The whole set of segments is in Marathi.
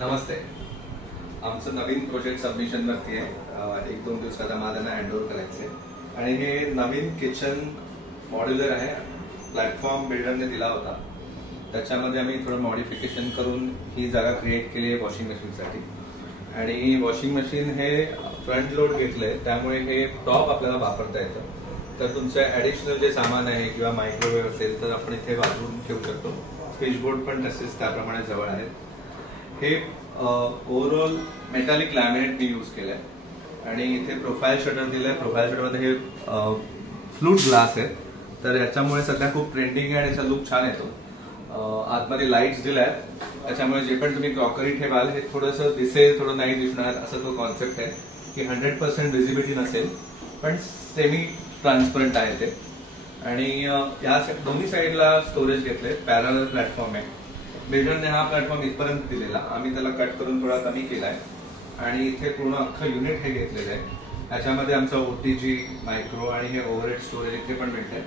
नमस्ते. आमचं नवीन प्रोजेक्ट सबमिशन वरती आहे. 1-2 दिवसात आम्हाला हँडओव्हर करायचे आणि हे नवीन किचन मॉड्युलर आहे. प्लॅटफॉर्म बिल्डरने दिला होता. त्याच्यामध्ये आम्ही थोडं मॉडिफिकेशन करून ही जागा क्रिएट केली आहे वॉशिंग मशीनसाठी. आणि वॉशिंग मशीन हे फ्रंट लोड घेतलंय, त्यामुळे हे टॉप आपल्याला वापरता येतं. तर तुमचं ॲडिशनल जे सामान आहे किंवा मायक्रोवेव्ह असेल तर आपण इथे वापरून ठेवू शकतो. स्विचबोर्ड पण तसेच त्याप्रमाणे जवळ आहेत. हे ओव्हरऑल मेटॅलिक लॅमिनेट मी यूज केलंय आणि इथे प्रोफाईल शटर दिलंय. प्रोफाईल शटरमध्ये हे फ्लूट ग्लास आहे, तर याच्यामुळे सध्या खूप ट्रेंडिंग आहे आणि याचा लुक छान येतो. आतमध्ये लाईट्स दिल्यात, त्याच्यामुळे जे पण तुम्ही क्रॉकरी ठेवाल हे थोडंसं दिसेल, थोडं नाही दिसणार, असा तो कॉन्सेप्ट आहे की 100% व्हिजिबिलिटी नसेल पण सेमी ट्रान्सपरंट आहे ते. आणि या दोन्ही साईडला स्टोरेज घेतले. पॅरलल प्लॅटफॉर्म आहे. बिल्डरने हा प्लॅटफॉर्म इथपर्यंत दिलेला, आम्ही त्याला कट करून थोडा कमी केलाय आणि इथे पूर्ण अख्खं युनिट हे घेतलेलं आहे. याच्यामध्ये आमचं OTG मायक्रो आणि हे ओव्हरहेड स्टोरेज इथे पण भेटतंय.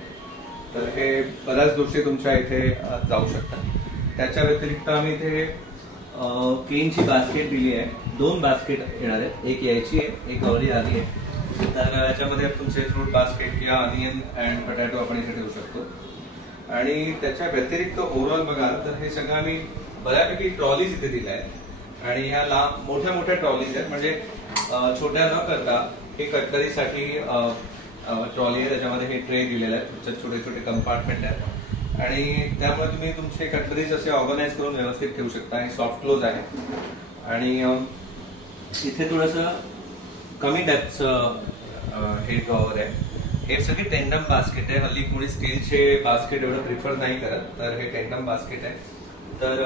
तर हे बऱ्याच गोष्टी तुमच्या इथे जाऊ शकतात. त्याच्या व्यतिरिक्त आम्ही इथे केनची बास्केट दिली आहे. 2 बास्केट येणार आहेत, एक यायची आहे, एक ऑलरेडी आली आहे. तर याच्यामध्ये तुमचे फ्रूट बास्केट किंवा अनियन अँड पोटॅटो आपण इथे ठेवू शकतो. आणि त्याच्या व्यतिरिक्त ओव्हरऑल बघाल तर हे सगळं आम्ही बऱ्यापैकी ट्रॉलीज इथे दिल्या आहेत. आणि ह्या मोठ्या मोठ्या ट्रॉलीज आहेत, म्हणजे छोट्या न करता हे कटलरीसाठी ट्रॉली आहे. त्याच्यामध्ये हे ट्रे दिलेले आहेत, त्याच्यात छोटे छोटे कंपार्टमेंट आहेत आणि त्यामुळे तुम्ही तुमचे कटलरीज असे ऑर्गनाइज करून व्यवस्थित ठेवू शकता. आणि सॉफ्ट क्लोज आहे आणि इथे थोडंसं कमी डेप्थचं हे ड्रॉवर आहे. हे सगळे टेंडम बास्केट आहे. हल्ली कोणी स्टीलचे बास्केट एवढं प्रिफर नाही करत, तर हे टेंडम बास्केट आहे. तर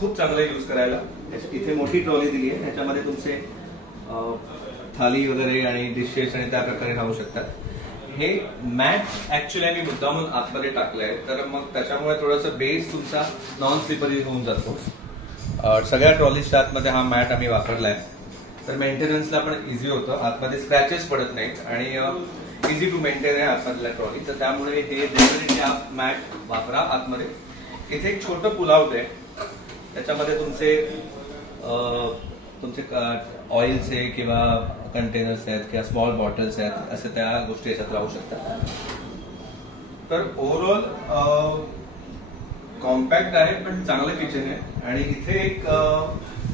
खूप चांगलं यूज करायला. इथे मोठी ट्रॉली दिली आहे, त्याच्यामध्ये तुमचे थाली वगैरे आणि डिशेस आणि त्या प्रकारे राहू शकतात. हे मॅट ऍक्च्युअली आम्ही मुद्दामून आतमध्ये टाकलंय, तर मग त्याच्यामुळे थोडंसं बेस तुमचा नॉन स्लिपरी होऊन जातो. सगळ्या ट्रॉलीजच्या आतमध्ये हा मॅट आम्ही वापरलाय, तर मेंटेनन्सला पण इझी होतं. आतमध्ये स्क्रॅचेस पडत नाहीत आणि इझी टू मेंटेन आहे आतमधल्या ट्रॉली. तर त्यामुळे हे डेफिनेटली आप मॅट वापरा आतमध्ये. इथे एक छोटं पुल आउट आहे, त्याच्यामध्ये तुमचे ऑइलचे किंवा कंटेनर्स आहेत किंवा स्मॉल बॉटल्स आहेत, असे त्या गोष्टी याच्यात राहू शकतात. तर ओव्हरऑल कॉम्पॅक्ट आहे पण चांगलं किचन आहे. आणि इथे एक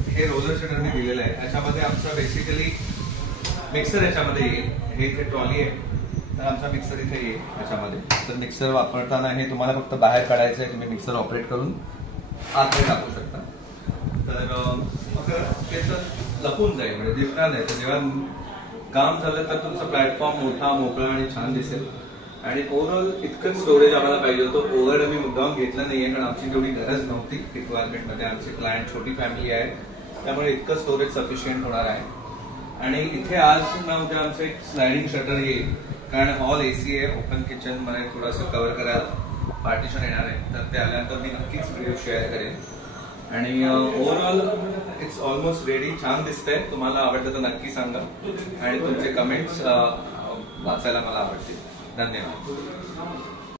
हे रोलर शटर मी दिलेलं आहे. याच्यामध्ये आमचा बेसिकली मिक्सर याच्यामध्ये येईल. हे इथे ट्रॉली आहे, तर आमचा मिक्सर इथे येईल याच्यामध्ये. तर मिक्सर वापरताना हे तुम्हाला फक्त बाहेर काढायचं आहे, तुम्ही मिक्सर ऑपरेट करून आतमध्ये टाकू शकता. तर मग त्याचं लपून जाईल, म्हणजे दिसणार नाही. तर जेव्हा काम झालं तर तुमचा प्लॅटफॉर्म मोठा, मोकळा आणि छान दिसेल. आणि ओव्हरऑल इतकंच स्टोरेज आम्हाला पाहिजे होतं. ओव्हर आम्ही मुद्दाम घेतलं नाहीये, कारण आमची तेवढी गरज नव्हती रिक्वायरमेंटमध्ये. आमची क्लायंट छोटी फॅमिली आहे, त्यामुळे इतकं स्टोरेज सफिशियंट होणार आहे. आणि इथे आज ना उद्या आमचं एक स्लायडिंग शटर येईल, कारण हॉल AC आहे. ओपन किचन मध्ये थोडंसं कव्हर करायला पार्टिशन येणार आहे, तर ते आल्यानंतर मी नक्कीच व्हिडिओ शेअर करेन. आणि ओव्हरऑल इट्स ऑलमोस्ट रेडी. छान दिसतंय. तुम्हाला आवडतं तर नक्की सांगा आणि तुमचे कमेंट्स वाचायला मला आवडतील. धन्यवाद.